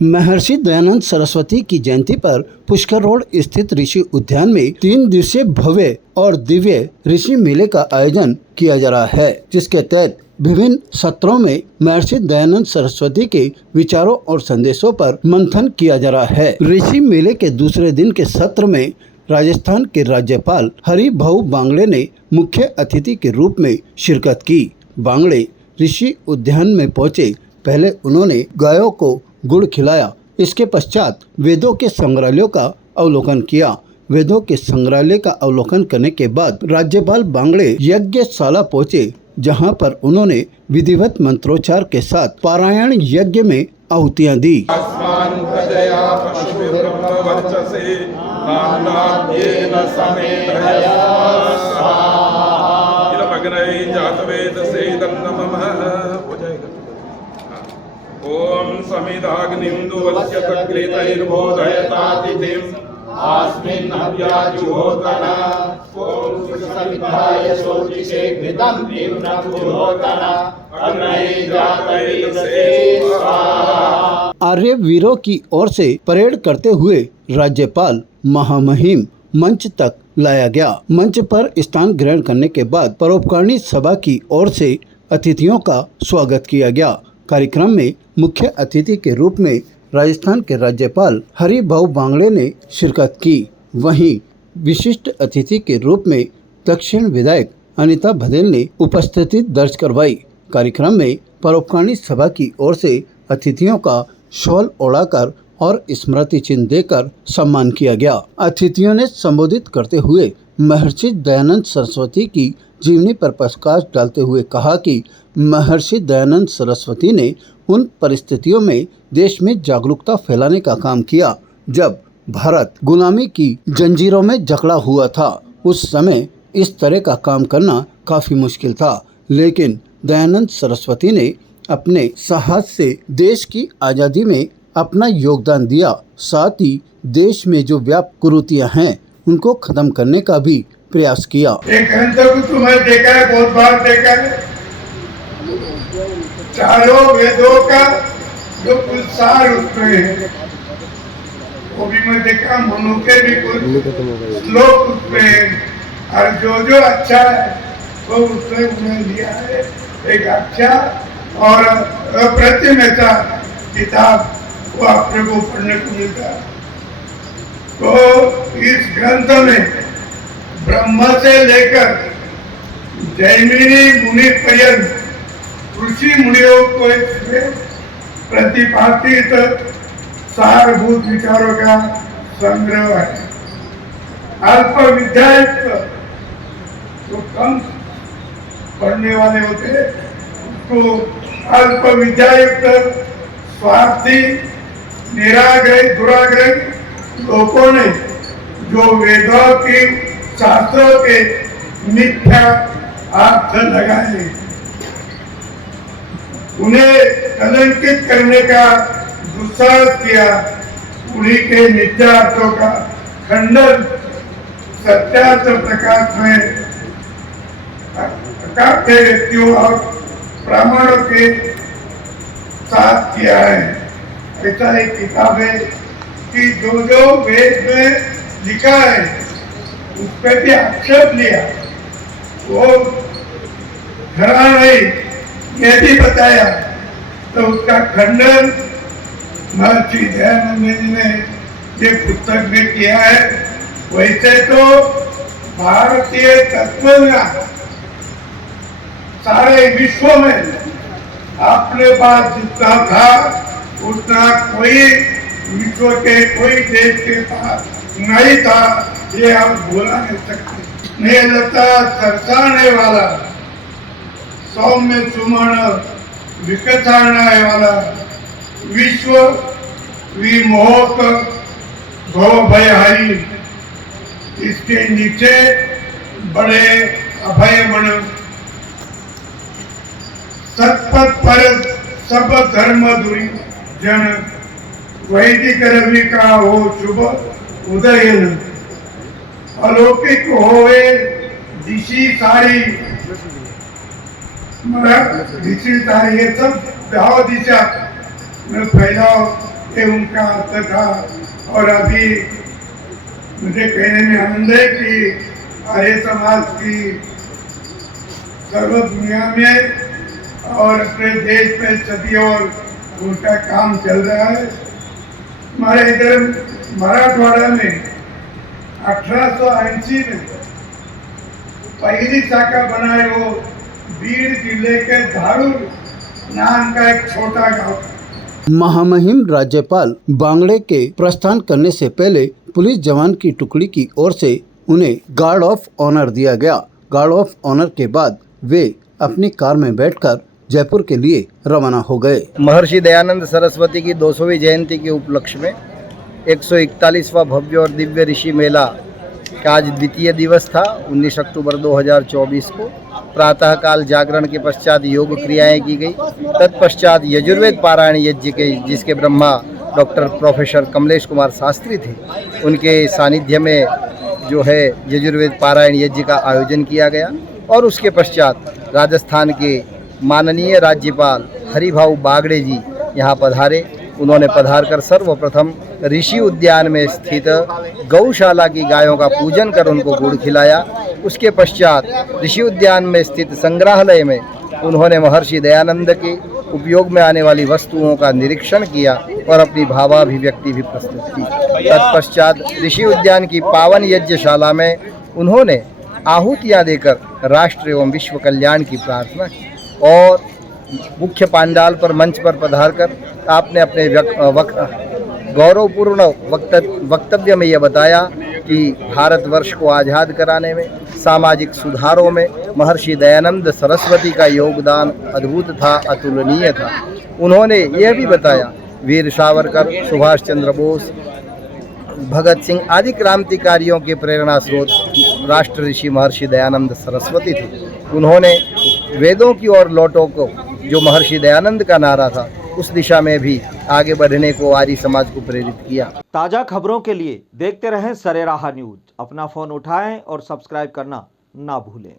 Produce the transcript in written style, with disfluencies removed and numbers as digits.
महर्षि दयानंद सरस्वती की जयंती पर पुष्कर रोड स्थित ऋषि उद्यान में 3 दिवसीय भव्य और दिव्य ऋषि मेले का आयोजन किया जा रहा है, जिसके तहत विभिन्न सत्रों में महर्षि दयानंद सरस्वती के विचारों और संदेशों पर मंथन किया जा रहा है। ऋषि मेले के दूसरे दिन के सत्र में राजस्थान के राज्यपाल हरिभाऊ बांगड़े ने मुख्य अतिथि के रूप में शिरकत की। बांगड़े ऋषि उद्यान में पहुंचे। पहले उन्होंने गायों को गुड़ खिलाया। इसके पश्चात वेदों के संग्रहालयों का अवलोकन किया। वेदों के संग्रहालय का अवलोकन करने के बाद राज्यपाल बांगड़े यज्ञशाला पहुंचे, जहां पर उन्होंने विधिवत मंत्रोच्चार के साथ पारायण यज्ञ में आहुतियां दी। ओम समिदाग्निन्दुवस्य तग्रेतैर्बोधयतातिथिम् अस्मिन् हव्याजुहोतना ओम सुसमिधाय शोचिषे घृतं निम्नजुहोतना अग्नये जातवेदसे स्वाहा। आर्य वीरों की ओर से परेड करते हुए राज्यपाल महामहिम मंच तक लाया गया। मंच पर स्थान ग्रहण करने के बाद परोपकारिणी सभा की ओर से अतिथियों का स्वागत किया गया। कार्यक्रम में मुख्य अतिथि के रूप में राजस्थान के राज्यपाल हरिभाऊ बांगड़े ने शिरकत की। वहीं विशिष्ट अतिथि के रूप में दक्षिण विधायक अनिता बघेल ने उपस्थिति दर्ज करवाई। कार्यक्रम में परोपकारिणी सभा की ओर से अतिथियों का शॉल ओढ़ाकर और स्मृति चिन्ह देकर सम्मान किया गया। अतिथियों ने संबोधित करते हुए महर्षि दयानंद सरस्वती की जीवनी पर प्रकाश डालते हुए कहा कि महर्षि दयानंद सरस्वती ने उन परिस्थितियों में देश में जागरूकता फैलाने का काम किया जब भारत गुलामी की जंजीरों में जकड़ा हुआ था। उस समय इस तरह का काम करना काफी मुश्किल था, लेकिन दयानंद सरस्वती ने अपने साहस से देश की आज़ादी में अपना योगदान दिया। साथ ही देश में जो व्याप्त कुरीतियां हैं उनको खत्म करने का भी प्रयास किया। एक ग्रंथ को तुम्हें देखा है, बहुत बार देखा है। चारों वेदों का जो कुछ सार उसमें है वो भी मैं देखा। मनु के भी कुछ श्लोक उसमें है और जो अच्छा है वो उसमें उन्हें लिया है। एक अच्छा और अप्रतिम ऐसा किताब वो आपने को पढ़ने को मिलता। तो इस ग्रंथ में ब्रह्मा से लेकर जैमिनी मुनि पर्यंत ऋषि मुनियों को इसमें प्रतिपादित सारभूत विचारों का संग्रह है। अल्प विद्यायुक्त जो कम पढ़ने वाले होते तो अल्प विद्यायुक्त स्वार्थी निराग्रही दुराग्रही लोगों ने जो वेदों की शास्त्रों के मिथ्या अर्थ लगाए, उन्हें कलंकित करने का दुस्साहस किया। उन्हीं के मिथ्यार्थों का खंडन सत्यार्थ प्रकाश में अकाट्य व्यक्तियों और ब्राह्मणों के साथ किया है। ऐसा एक किताब है कि जो वेद में लिखा है उस पर भी आक्षेप लिया, वो खरा नहीं ये भी बताया, तो उसका खंडन महर्षि दयानंद जी ने ये पुस्तक में किया है। वैसे तो भारतीय तत्वज्ञान सारे विश्व में अपने पास जितना था उतना कोई विश्व के कोई देश के पास नहीं था। ये आप भूला नहीं सकते। स्नेहलता सरसाने वाला, सौम्य सुमन विकसारने वाला, विश्व विमोहक भव भयहारी, इसके नीचे बड़े अभय मन, सतपथ पर सब धर्म दूरी जन, वैदिक रवि का हो शुभ उदयन, अलौकिक होवे दिशी सारी, दिशी सारी ये सब दाव दिशा में फैलाव से उनका अर्थ था। और अभी मुझे कहने में आनंद है कि आर्य समाज की सर्व दुनिया में और अपने देश में सदियों और उनका काम चल रहा है। हमारे इधर मराठवाड़ा में 1880 में पहली शाखा बनाए वो बीड़ जिले के धारूर नाम का एक छोटा गांव। महामहिम राज्यपाल बांगड़े के प्रस्थान करने से पहले पुलिस जवान की टुकड़ी की ओर से उन्हें गार्ड ऑफ ऑनर दिया गया। गार्ड ऑफ ऑनर के बाद वे अपनी कार में बैठकर जयपुर के लिए रवाना हो गए। महर्षि दयानंद सरस्वती की 200वीं जयंती के उपलक्ष्य में 141वां भव्य और दिव्य ऋषि मेला का आज द्वितीय दिवस था। 19 अक्टूबर 2024 को प्रातःकाल जागरण के पश्चात योग क्रियाएं की गई। तत्पश्चात यजुर्वेद पारायण यज्ञ के जिसके ब्रह्मा डॉक्टर प्रोफेसर कमलेश कुमार शास्त्री थे, उनके सानिध्य में जो है यजुर्वेद पारायण यज्ञ का आयोजन किया गया। और उसके पश्चात राजस्थान के माननीय राज्यपाल हरिभाऊ बागड़े जी यहाँ पधारे। उन्होंने पधारकर सर्वप्रथम ऋषि उद्यान में स्थित गौशाला की गायों का पूजन कर उनको गुड़ खिलाया। उसके पश्चात ऋषि उद्यान में स्थित संग्रहालय में उन्होंने महर्षि दयानंद के उपयोग में आने वाली वस्तुओं का निरीक्षण किया और अपनी भावाभिव्यक्ति भी प्रस्तुत की। तत्पश्चात ऋषि उद्यान की पावन यज्ञशाला में उन्होंने आहुतियाँ देकर राष्ट्र एवं विश्व कल्याण की प्रार्थना की। और मुख्य पांडाल पर मंच पर पधारकर आपने अपने गौरवपूर्ण वक्तव्य में यह बताया कि भारतवर्ष को आज़ाद कराने में, सामाजिक सुधारों में महर्षि दयानंद सरस्वती का योगदान अद्भुत था, अतुलनीय था। उन्होंने यह भी बताया वीर सावरकर, सुभाष चंद्र बोस, भगत सिंह आदि क्रांतिकारियों के प्रेरणा स्रोत राष्ट्र ऋषि महर्षि दयानंद सरस्वती थे। उन्होंने वेदों की ओर लौटो को जो महर्षि दयानंद का नारा था, उस दिशा में भी आगे बढ़ने को आर्य समाज को प्रेरित किया। ताज़ा खबरों के लिए देखते रहें सरेराह न्यूज। अपना फ़ोन उठाएं और सब्सक्राइब करना ना भूलें।